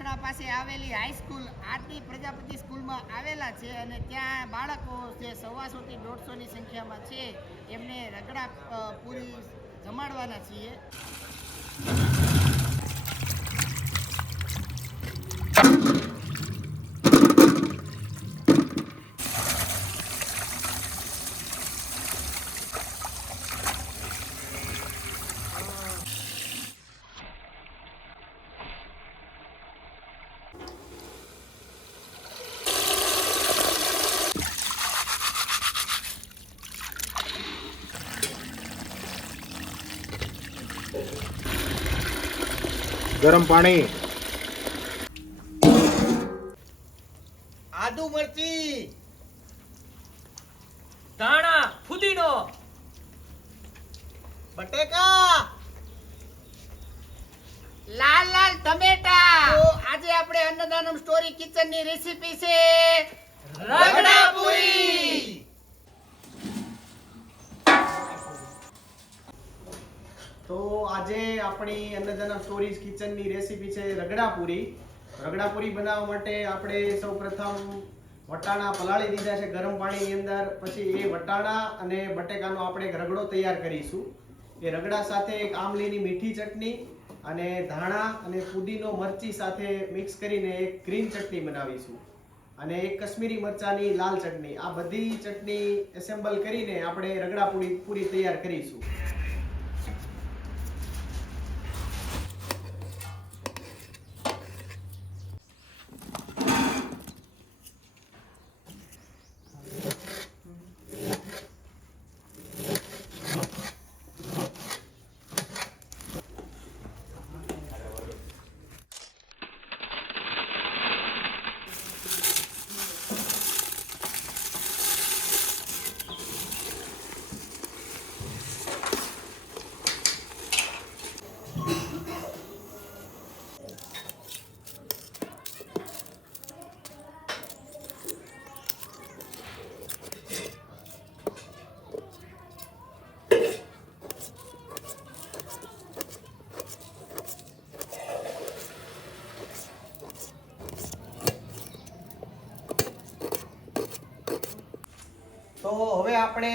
વાસણા પાસે આવેલી હાઈસ્કૂલ આરતી પ્રજાપતિ સ્કૂલમાં આવેલા છે અને ત્યાં બાળકો જે 150 થી 150ની સંખ્યામાં છે એમને રગડા પૂરી જમાડવાના છીએ. ગરમ પાણી, આદુ મરચી, ધાણા, ફુદીનો, બટેકા, લાલ લાલ ટમેટા. તો આજે આપણે અન્નદાનમ સ્ટોરી કિચન ની રેસીપી છે રગડા પૂરી. તો આજે આપણી અન્નદાનમ સ્ટોરીઝ કિચનની રેસીપી છે રગડાપુરી. રગડાપુરી બનાવવા માટે આપણે સૌપ્રથમ વટાણા પલાળી દીધા છે ગરમ પાણીની અંદર. પછી એ વટાણા અને બટેકાનો આપણે એક રગડો તૈયાર કરીશું. એ રગડા સાથે એક આમલીની મીઠી ચટણી અને ધાણા અને ફુદીનો મરચી સાથે મિક્સ કરીને એક ગ્રીન ચટણી બનાવીશું અને એક કશ્મીરી મરચાની લાલ ચટણી. આ બધી ચટણી એસેમ્બલ કરીને આપણે રગડાપુરી પૂરી તૈયાર કરીશું. તો હવે આપણે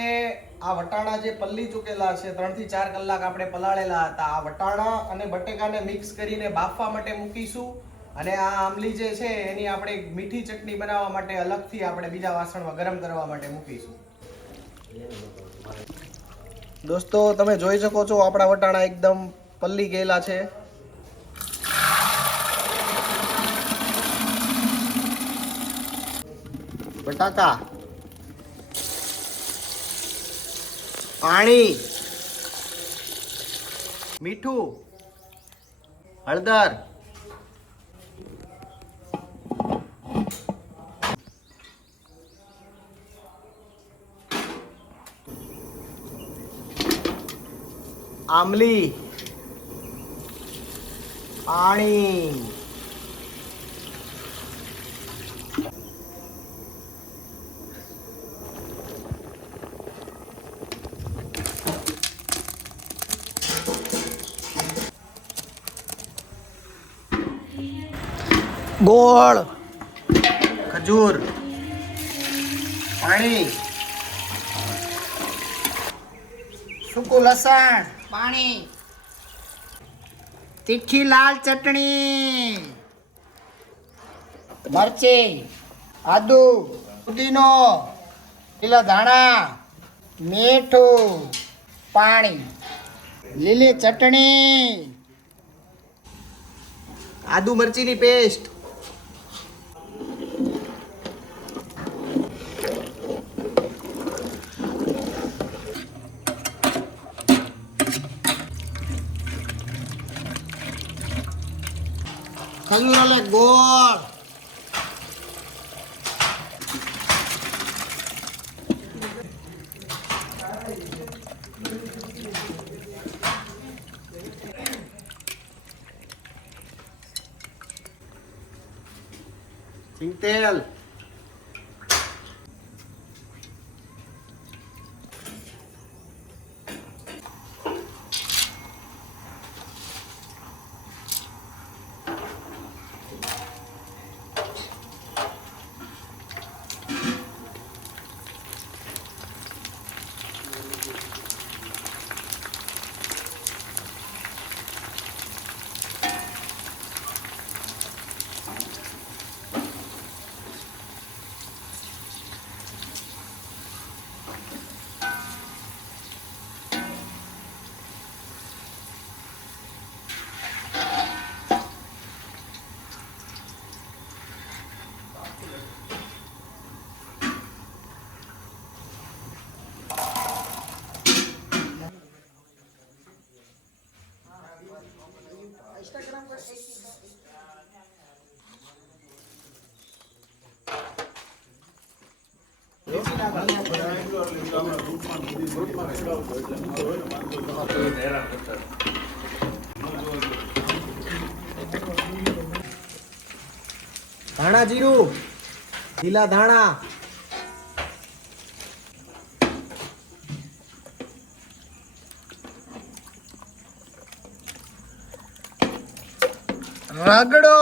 આ વટાણા જે પલ્લી ચૂકેલા છે 3 થી 4 કલાક આપણે પલાળેલા હતા, આ વટાણા અને બટેકાને મિક્સ કરીને બાફવા માટે મૂકીશું અને આ આમલી જે છે એની આપણે મીઠી ચટણી બનાવવા માટે અલગથી આપણે બીજા વાસણમાં ગરમ કરવા માટે મૂકીશું. દોસ્તો તમે જોઈ શકો છો આપણા વટાણા એકદમ પલ્લી ગયેલા છે. બટાકા, પાણી, મીઠું, હળદર, આમલી, પાણી, ગોળ, ખજૂર, પાણી, સૂકું લસણ, પાણી, તીખી લાલ ચટણી, મરચી, આદુ, ફુદીનો, લીલા ધાણા, મીઠું, પાણી, લીલી ચટણી, આદુ મરચીની પેસ્ટ, ખજૂર અને ગોળ, સિંગતેલ, ધાણા જીરું, લીલા ધાણા, રગડો,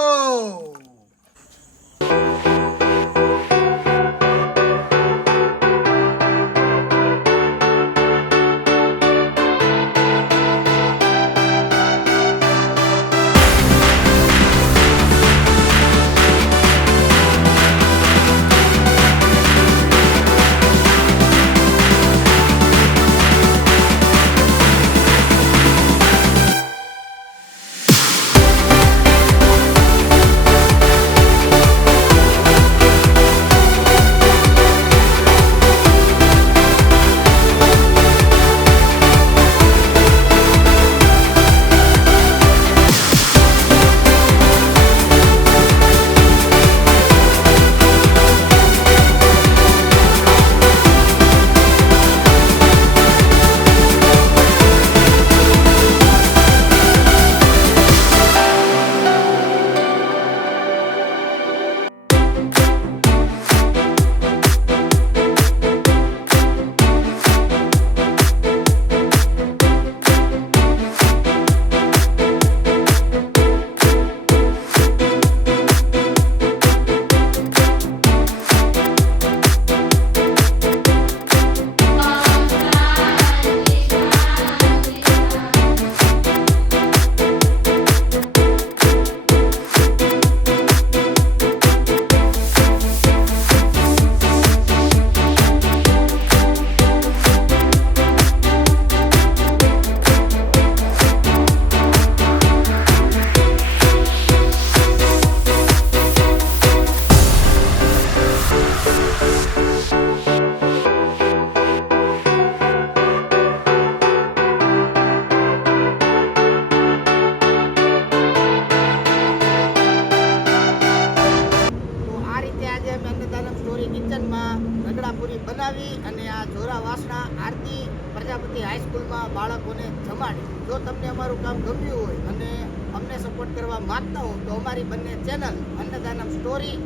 રગડાપુરી બનાવી અને આ જોરાવાસણા આરતી પ્રજાપતિ હાઈસ્કૂલમાં બાળકોને જમાડી. જો તમને અમારું કામ ગમ્યું હોય અને અમને સપોર્ટ કરવા માંગતા હો તો અમારી બંને ચેનલ અન્નદાનમ સ્ટોરી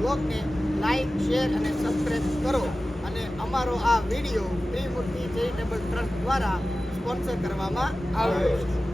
બ્લોગને લાઈક, શેર અને સબસ્ક્રાઈબ કરો. અને અમારો આ વિડીયો ત્રિમૂર્તિ ચેરિટેબલ ટ્રસ્ટ દ્વારા સ્પોન્સર કરવામાં આવ્યો છે.